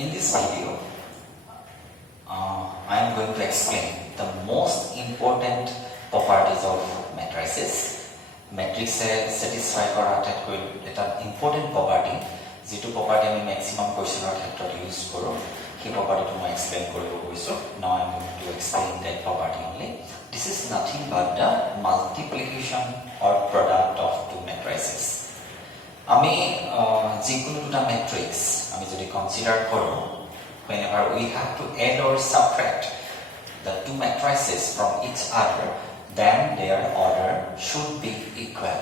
In this video, I am going to explain the most important properties of matrices. Matrix satisfy করা এটা important property যেটো property আমি maximum question or ক্ষেত্ৰত use কৰো সেই property to মই explain কৰিব গৈছো. Now I am going to explain that property only. This is nothing but the multiplication or product of two matrices. আমি যিকোনো দুটা matrix আমি যদি consider কৰো, whenever we have to add or subtract the two matrices from each other, then their order should be equal.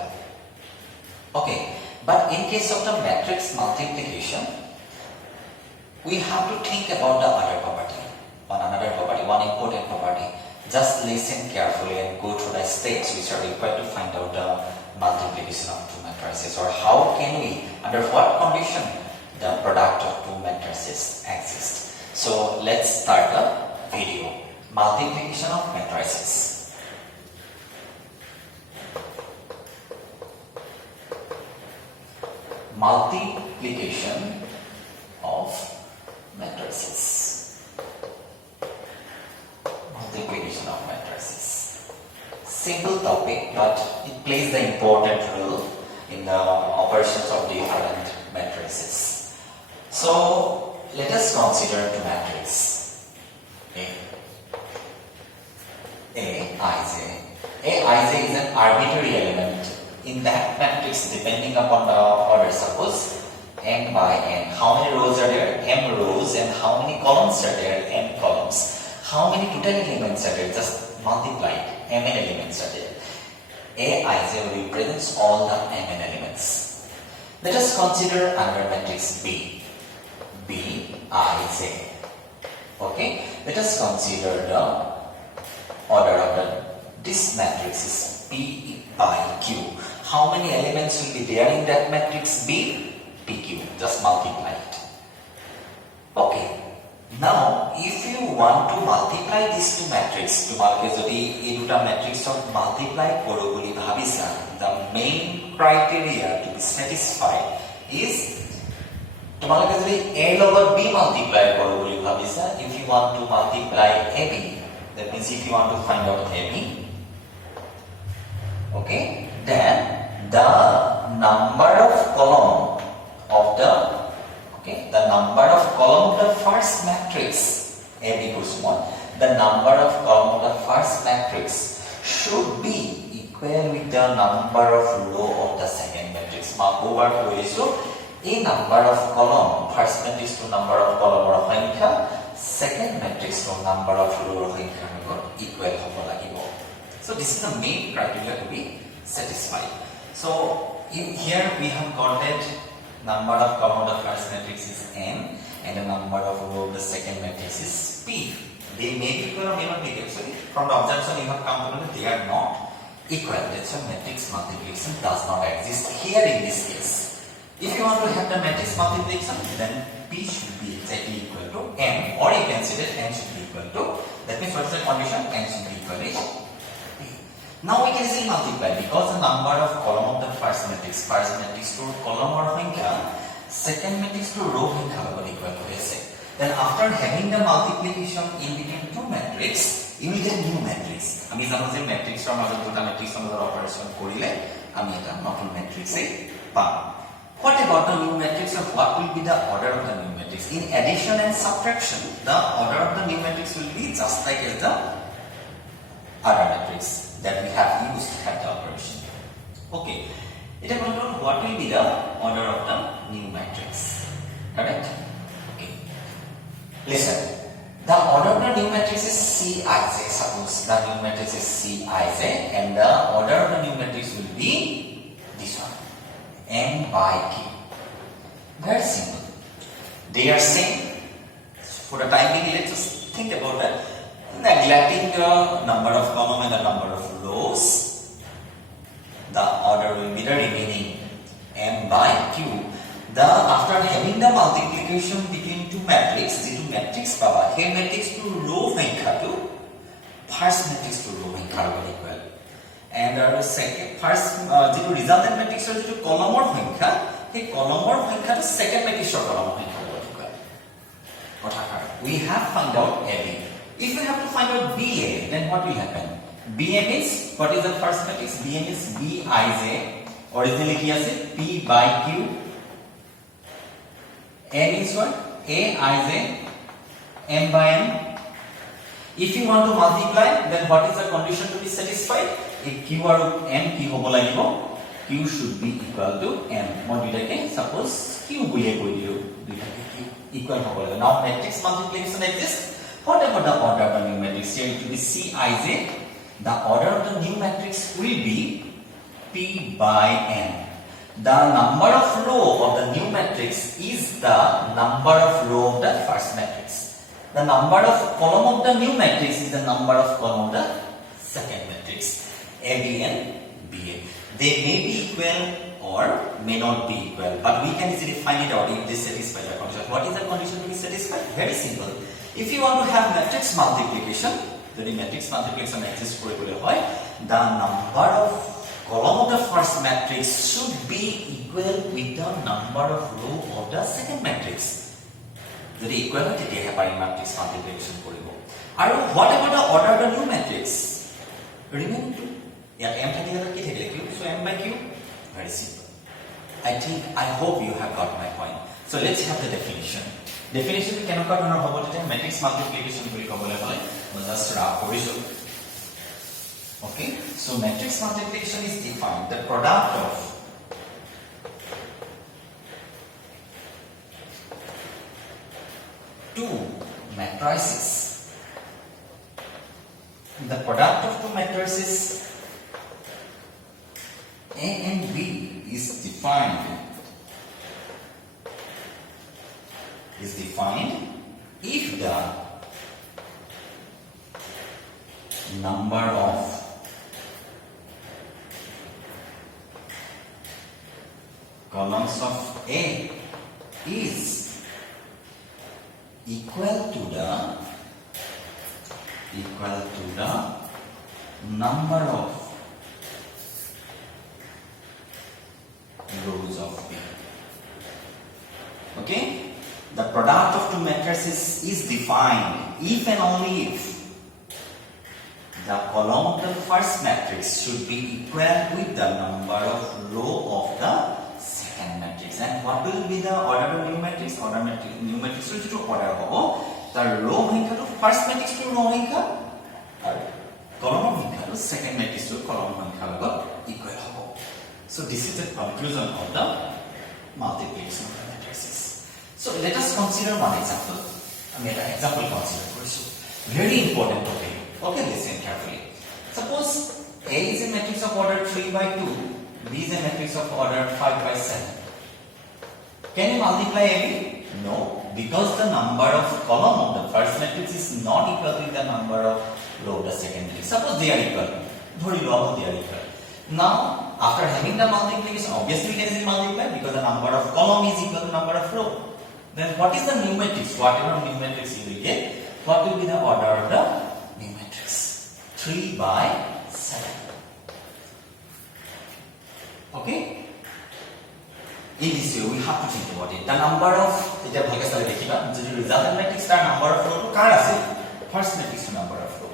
Okay, but in case of the matrix multiplication, we have to think about the other property, one important property. Just listen carefully and go through the steps which are required to find out the multiplication of two matrices, or how can we, under what condition the product of two matrices exists. So let's start the video. Multiplication of matrices. Multiplication of matrices. Multiplication of matrices. Simple topic, but it plays the important role in the operations of different matrices. So let us consider the matrix Aij. Aij is an arbitrary element in that matrix depending upon the order. Suppose n by n. How many rows are there? M rows. And how many columns are there? N columns. How many total elements are there? Just multiplied. Mn elements are there. Aij represents all the Mn elements. Let us consider under matrix B. Bij. Okay. Let us consider the order of this matrix is P by Q. How many elements will be there in that matrix B? PQ. Just multiply it. Okay. Now, if you want to multiply these two matrices, তোমালোকে যদি এই দুটা matrices multiply করো বলি ভাবিছা, the main criteria to be satisfied is তোমালোকে যদি A লগত B multiply করো বলি ভাবিছা, if you want to multiply AB, that means if you want to find out AB, okay, then the number of column of the first matrix AB equals 1. The number of column of the first matrix should be equal with the number of row of the second matrix. Over to a number of column, first matrix to number of column or সংখ্যা, second matrix to number of row or সংখ্যা equal হ'ব লাগিব. So this is the main criteria to be satisfied. So here we have got that number of column of the first matrix is n and the number of row of the second matrix is p. They may be equal or may not be equal. So from the observation you have come to know that they are not equal. That's why matrix multiplication does not exist here in this case. If you want to have the matrix multiplication, then p should be exactly equal to m, or you can say that n should be equal to, that means what's the condition? N should be equal to p. Now we can easily multiply because the number of column of the first matrix to column or সংখ্যা, second matrix to row সংখ্যা equal to s. Then after having the multiplication in between two matrix, you will get a new matrix. আমি জানো যে matrix ৰ মাজত দুটা matrix ৰ মাজত অপাৰেচন কৰিলে আমি এটা নতুন matrix palm. What about the new matrix, or what will be the order of the new matrix? In addition and subtraction, the order of the new matrix will be just like as the other matrix that we have used to have the operation. Okay. It is going to know what will be the order of the new matrix. Correct? Okay. Listen. The order of the new matrix is Cij. Suppose the new matrix is Cij, and the order of the new matrix will be this one. N by Q. Very simple. They are same. For the time being, let's just think about that. Neglecting the number of column and the number of rows, the order will be the remaining M by Q. After having the multiplication between two matrix, the two matrix paba, here matrix to row সংখ্যা to first matrix to row সংখ্যা equal. And the second first the resultant matrix is the column or সংখ্যা, the column or সংখ্যা to second matrix or column সংখ্যা equal. We have found out AB. If we have to find out BA, then what will happen? BA means, what is the first matrix? BA means Bij. Originally কি আছে? P by Q. A means what? Aij. M by M. If you want to multiply, then what is the condition to be satisfied? If Q or M কি হ'ব লাগিব? Q should be equal to M. মই দুইটাকে suppose Q বুলিয়ে কৈ দিও, দুইটাকে Q equal হ'ব লাগিব. Now matrix multiplication exists. Whatever the order of the new matrix, here it will be Cij. The order of the new matrix will be P by N. The number of row of the new matrix is the number of row of the first matrix. The number of column of the new matrix is the number of column of the second matrix. AB and BA. They may be equal or may not be equal, but we can easily find it out if they satisfy the condition. What is the condition to be satisfied? Very simple. If you want to have matrix multiplication, the matrix multiplication exists for the number of column of the first matrix should be equal with the number of row of the second matrix. যদি equal হয় তেতিয়াহে পাৰি matrix multiplication কৰিব। আৰু what about the order of the new matrix? Remember, ইয়াত m থাকিলে কি থাকিলে q, so m by q. Very simple. I hope you have got my point. So let's have the definition. Definition কেনেকুৱা ধৰণৰ হ'ব তেতিয়া matrix multiplication বুলি ক'বলৈ হ'লে মই জাস্ট ৰাফ কৰিছো। Okay, so matrix multiplication is defined the product of two matrices. The product of two matrices A and B is defined if the number of columns of A is equal to the number of rows of B. Okay? The product of two matrices is defined if and only if the column of the first matrix should be equal with the number of row of the second matrix. And what will be the order of new matrix? New matrix will be order hobo. The row সংখ্যা to first matrix to row সংখ্যা and column সংখ্যা to second matrix to column সংখ্যা লগত equal hobo. So this is the conclusion of the multiplication of the matrices. So let us consider one example. I made an example consider first. Very important topic. Okay, listen carefully. Suppose A is a matrix of order 3 by 2, B is a matrix of order 5 by 7. Can you multiply AB? No, because the number of column of the first matrix is not equal to the number of row of the second matrix. Suppose they are equal. They are equal. Now, after having the multiplication, obviously we can easily multiply because the number of column is equal to number of row. Then what is the new matrix? Whatever new matrix you will get, what will be the order of the new matrix? 3 by 7. Okay? In this way, we have to think about it. The number of the resultant matrix the number of row to first matrix to number of row.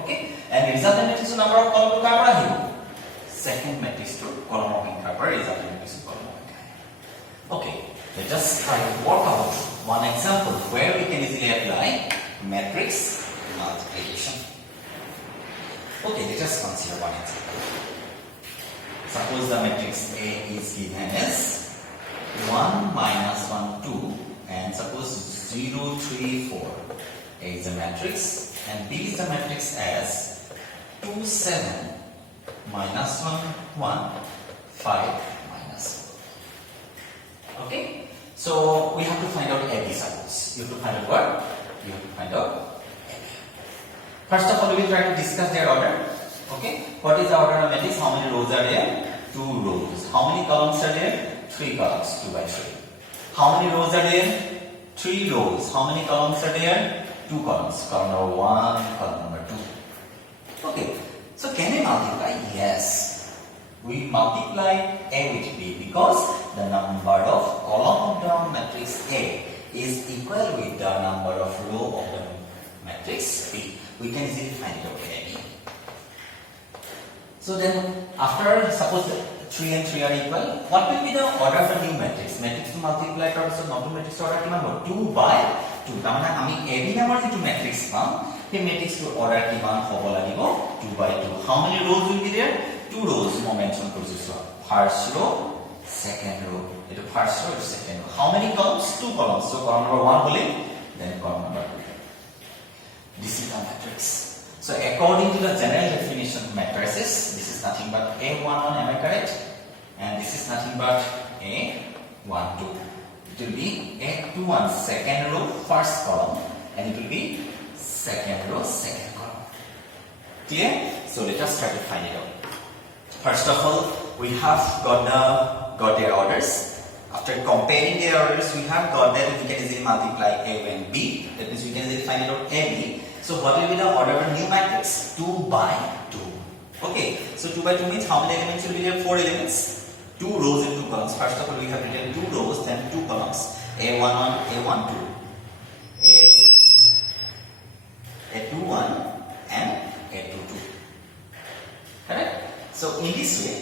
Okay? And resultant matrix to number of column to second matrix to column of resultant matrix to column of. Okay, let us try to work out one example where we can easily apply matrix multiplication. Okay, let us consider one example. Suppose the matrix A is given as 1, minus 1, 2, and suppose 0, 3, 4. A is the matrix and B is the matrix as 2, 7, minus 1, 1, 5, minus 4. Okay? So we have to find out AB suppose. You have to find out what? You have to find out AB. First of all, we will try to discuss their order. Okay? What is the order of matrix? How many rows are there? 2 rows. How many columns are there? 3 columns. 2 by 3. How many rows are there? 3 rows. How many columns are there? 2 columns. Column number 1, column number 2. Okay. So can we multiply? Yes. We multiply A with B because the number of column of the matrix A is equal with the we can easily find it out AB. So then after suppose 3 and 3 are equal, what will be the order of the new matrix? Matrix to multiply তাৰপিছত নতুন matrix order কিমান হ'ব? 2 by 2. তাৰমানে আমি AB নামৰ যিটো matrix পাম, সেই matrix ৰ order কিমান হ'ব লাগিব? 2 by 2. How many rows will be there? 2 rows মই মেনশন কৰিছো চোৱা. First row, second row. Itu first row, itu second row. How many columns? 2 columns. So column number 1 hole, then column number 2. This is the matrix. So according to the general definition of matrices, this is nothing but A11, am I correct? And this is nothing but A12. It will be A21, second row, first column, and it will be second row, second column. Clear? So let us try to find it out. First of all, we have got their orders. After comparing their orders, we have got that we can easily multiply A and B. That means we can easily find it out AB. So what will be the order of a new matrix? 2 by 2. Okay. So 2 by 2 means how many elements will be there? 4 elements. 2 rows and 2 columns. First of all, we have written 2 rows, then 2 columns. A11, A12, A21, and A22. Correct? So in this way,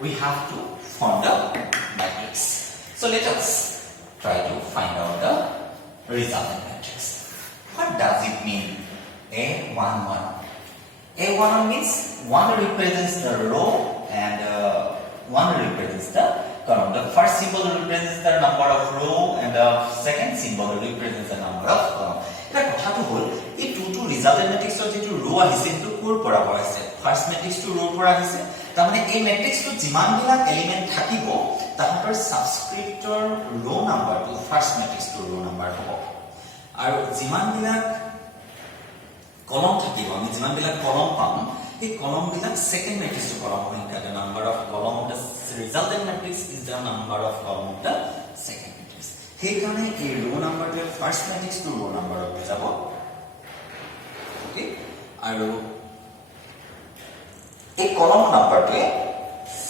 we have to form the matrix. So let us try to find out the resultant matrix. What does it mean? A11. A11 means 1 represents the row and 1 represents the column. The first symbol represents the number of row and the second symbol represents the number of column. এটা কথাটো হল এই টুটো ৰিজাল্টেন্ট মেট্ৰিক্সৰ যেটো ৰো আহিছে সেইটো কোৰ পৰা আহিছে ফাৰ্স্ট মেট্ৰিক্সটো ৰো পৰা আহিছে তাৰ মানে এই মেট্ৰিক্সটো যিমান বিলাক এলিমেন্ট থাকিব তাহাঁতৰ সাবস্ক্ৰিপ্টৰ ৰো নাম্বাৰটো ফাৰ্স্ট মেট্ৰিক্সটো ৰো নাম্বাৰ হ'ব আৰু যিমান বিলাক কলম থাকিব আমি যিমান বিলাক কলম পাম এই কলম বিলাক সেকেন্ড মেট্ৰিক্সটো কলম হয় the number of column of the resultant matrix is the number of column of the second matrix সেইকাৰণে এই ৰো নাম্বাৰটো ফাৰ্স্ট মেট্ৰিক্স টু ৰো নাম্বাৰ হৈ যাব ওকে আৰু এই কলম নাম্বাৰটোৱে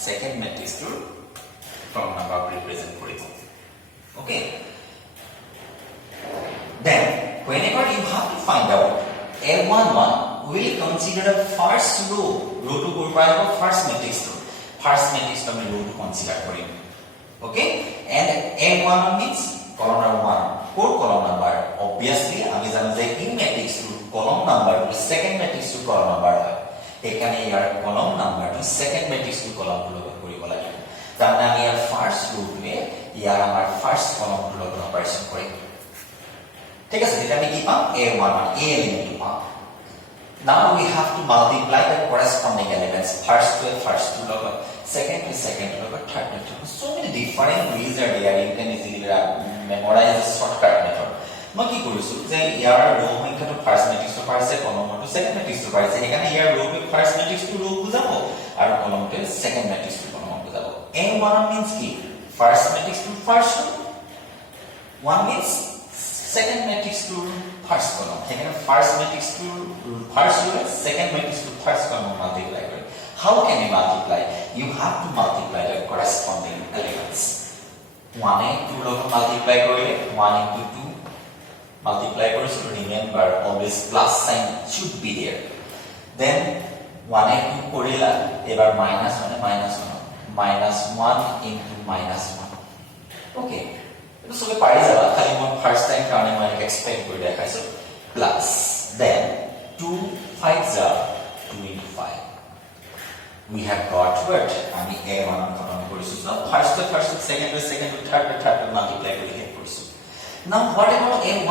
সেকেন্ড মেট্ৰিক্স টু কলম নাম্বাৰ ৰিপ্ৰেজেন্ট কৰিব ওকে then whenever you have to find out A11 will consider the first row to provide the first matrix to আমি row to consider Karim okay and A1 means column number 1 core column number obviously আমি জানো যে এই matrix to column number to second matrix to column number হয় এখানে ইয়াৰ column number to second matrix to column লগত কৰিব লাগিব তাৰমানে আমি ইয়াৰ first row টোৱে ইয়াৰ আমাৰ first column লগত অপাৰেশন কৰিম ঠিক আছে এটা আমি কি পাম A11 A element palm now we have to multiply the corresponding elements first to logo second to third to so many different ways are there you can easily memorize the shortcut method মই কি কৰিছো যে ইয়াৰ row সংখ্যাটো first matrix to first column to second matrix to first এখানে ইয়াৰ row to first matrix to row বুজাব আৰু কলম টু সেকেন্ড ম্যাট্ৰিক্স টু কলম বুজাব A1 means কি first matrix to first row 1 means second matrix to first column second first matrix to first row second matrix to first column multiply how can you multiply you have to multiply the corresponding elements 1 and 2 log multiply korile 1 into 2 multiply korisu remember always plus sign should be there then 1 and 2 korila ebar minus 1 into minus 1 okay itu সবে পাৰি যাবা খালি মই first time কাৰণে মই explain কৰি দেখাইছো plus then 2 5s are 2 into 5 we have got what আমি A1 খতম কৰিছো so first to second to third to multiply কৰি হে কৰিছো now what about A12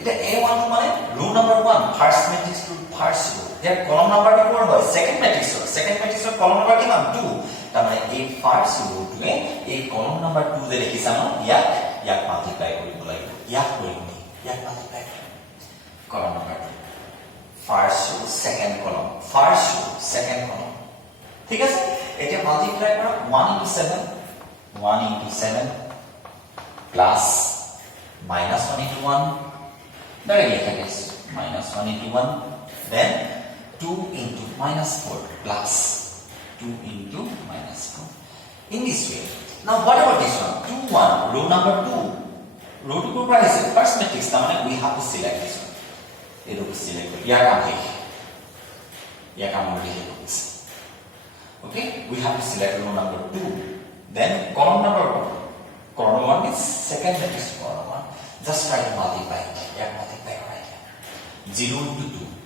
এটা A12 মানে row number 1 first matrix to first row year column number টো কোন হয় second matrix ৰ column number কিমান 2 তাৰমানে এই ফার্স্ট রো টোৱে এই কলম নাম্বাৰ 2 যে দেখিছা ন ইয়াক মাল্টিপ্লাই কৰিব লাগিব ইয়াক মাল্টিপ্লাই কলম নাম্বাৰ 2 ফার্স্ট রো সেকেন্ড কলম ঠিক আছে এটা মাল্টিপ্লাই কৰা 1 into 7 plus minus 1 into 1 direct লিখা গৈছে minus 1 into 1 then 2 into minus 4 plus 2 into minus 4 in this way now what about this one 2 1 row number 2 row to group is first matrix we have to select this one এইটো select ইয়াৰ কাম শেষ ইয়াৰ কাম ready হৈ গৈছে okay we have to select row number 2 then column number 1 column 1 is second matrix column 1 just try to multiply it yeah multiply right 0 into 2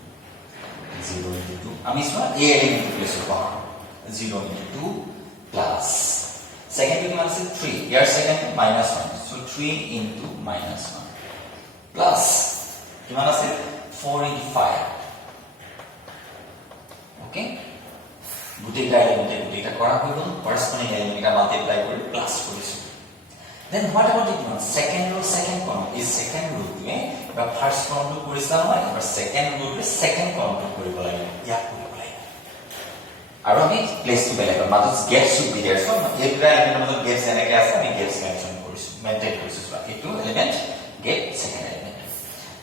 0 into 2 আমি সোয়া a element place করব 0 into 2 plus second element is 3 here second minus 1 so 3 into minus 1 plus কিমান আছে 4 into 5 okay গুটেটা element গুটেটা করা হইল corresponding element multiply করে plus করিছো then what about the second row second column is second row তে বা first column two কৰিছা নহয় এবাৰ second row তে second column টু কৰিব লাগে ইয়া কৰিব লাগে আৰু আমি প্লেস টু বেলেগ মাজত গেপস should be there so এইটা এলিমেন্টৰ মাজত গেপস এনেকৈ আছে আমি গেপস মেনশন কৰিছো মেইনটেইন কৰিছো এইটো element get second element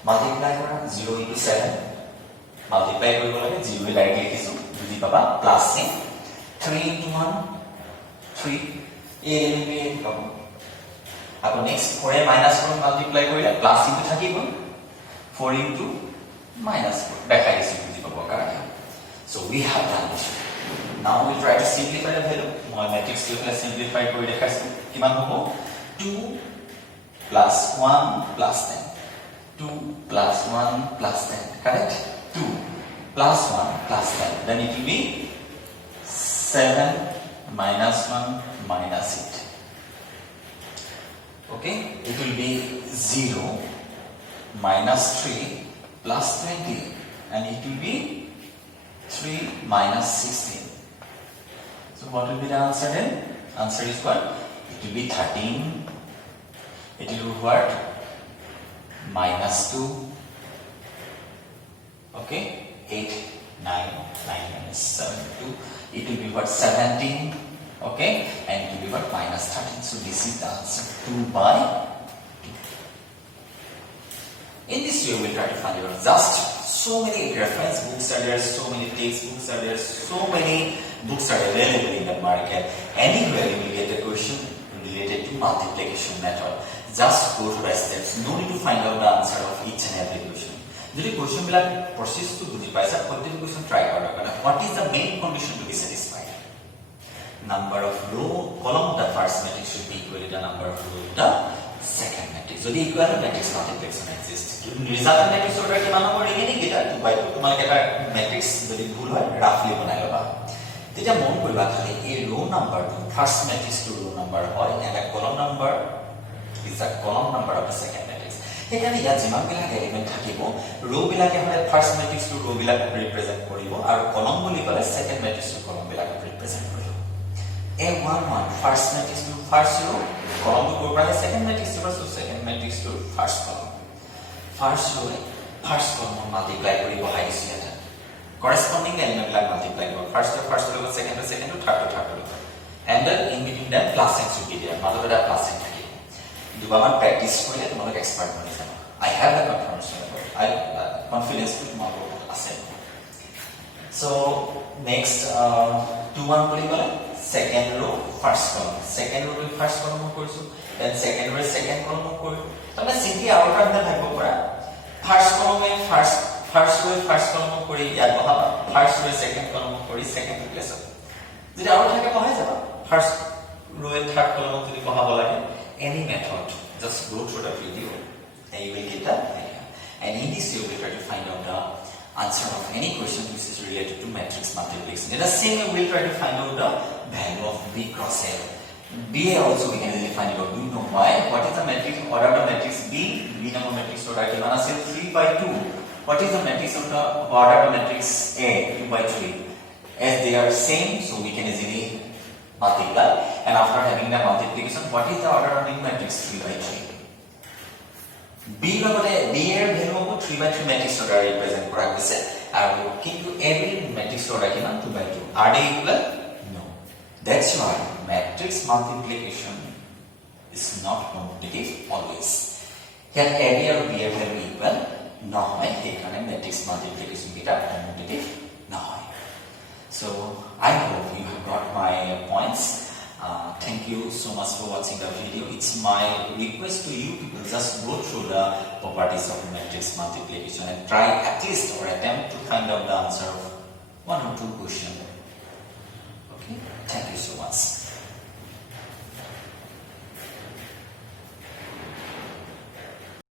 multiply কৰা 0 into 7 মাল্টিপ্লাই কৰিব লাগে 0 ডাইৰেক্ট লিখিছো বুজি পাবা প্লাস 3 into 1 3 a এলিমেন্ট পাবো আকৌ নেক্সট 4 এ মাইনাস 4 মাল্টিপ্লাই কৰিলে প্লাস ইনটু থাকিব 4 into minus 4 দেখাই দিছো বুজি পাব কাৰণে so we have done this now we try to simplify the value মই ম্যাট্ৰিক্স টো সিম্পলিফাই কৰি দেখাইছো কিমান হ'ব 2 plus 1 plus 10 2 plus 1 plus 10 correct 2 plus 1 plus 10 then it will be 7 minus 1 minus 8 okay it will be 0 minus 3 plus 20 and it will be 3 minus 16 so what will be the answer then answer is what it will be 13 it will be what minus 2 okay 8 9 minus 7 2 it will be what 17 okay and it will be what minus 13 so this is the answer 2 by 2 in this way we will try to find out just so many reference books are there so many textbooks are there so many books are available in the market anywhere you will get a question related to multiplication method just go to the steps no need to find out the answer of each and every question যদি question বিলাক process টু বুঝি পাইছা প্রত্যেকটা question try করা কারণ what is the main condition to be satisfied number of row column the first matrix should be equal to the number of row the second matrix যদি equal matrix multiplication exist result matrix order কিমান হ'ব remaining এটা 2 by 2 তোমাক এটা matrix যদি ভুল হয় রাফলি বনাই লবা তেতিয়া মন কৰিবা খালি এই row number to first matrix to row number হয় and a column number is a column number of the second matrix এখানে ইয়াত যিমান বিলাক এলিমেন্ট থাকিব ৰো বিলাকে হলে ফাৰ্স্ট ম্যাট্ৰিক্স টু ৰো বিলাক ৰিপ্ৰেজেন্ট কৰিব আৰু কলম বুলি ক'লে সেকেন্ড ম্যাট্ৰিক্স টু কলম বিলাক ৰিপ্ৰেজেন্ট কৰিব a11 first matrix to first ৰো কলম টু পৰা second matrix to second matrix to first column first row first column multiply কৰি বহাই দিছে এটা corresponding element বিলাক মাল্টিপ্লাই কৰিব first row second row third row and then in between that plus sign should be there মাজত এটা plus sign থাকিব দুবাৰমান প্ৰেক্টিস কৰিলে তোমালোক এক্সপার্ট বনি যাবা I have the confidence I confidence to tomorrow আছে so next 2 1 কৰি গলে second row first column second row first column কৰিছো then second row second column কৰিছো তুমি সিম্পলি আউটাৰ এটা ভাবিব পৰা first column first row first column কৰি ইয়াত বহাবা first row second column কৰি second place যদি আউট থাকে বহাই যাবা first row third column যদি বহাব লাগে any method just go through the video and you will get the idea and in this way we try to find out the answer of any question which is related to matrix multiplication in the same way we will try to find out the value of b cross a b also we can easily find out do you know why what is the matrix order of the matrix b number matrix order given us 3 by 2 what is the matrix of the order of the matrix a 2 by 3 as they are same so we can easily multiply and after having the multiplication what is the order of the matrix 3 by 3 b লগতে b এর value হ'ব 3 by 3 matrix order represent কৰা হৈছে আৰু কিন্তু every matrix order কিমান 2 by 2 are they equal no that's why matrix multiplication is not commutative always here a আৰু b এর ভ্যালু equal নহয় সেইকাৰণে matrix multiplication কিটা commutative নহয় so I hope you have got my points thank you thank you so much for watching the video. It's my request to you people, just go through the properties of matrix multiplication and try at least or attempt to find out the answer of one or two questions. Okay, thank you.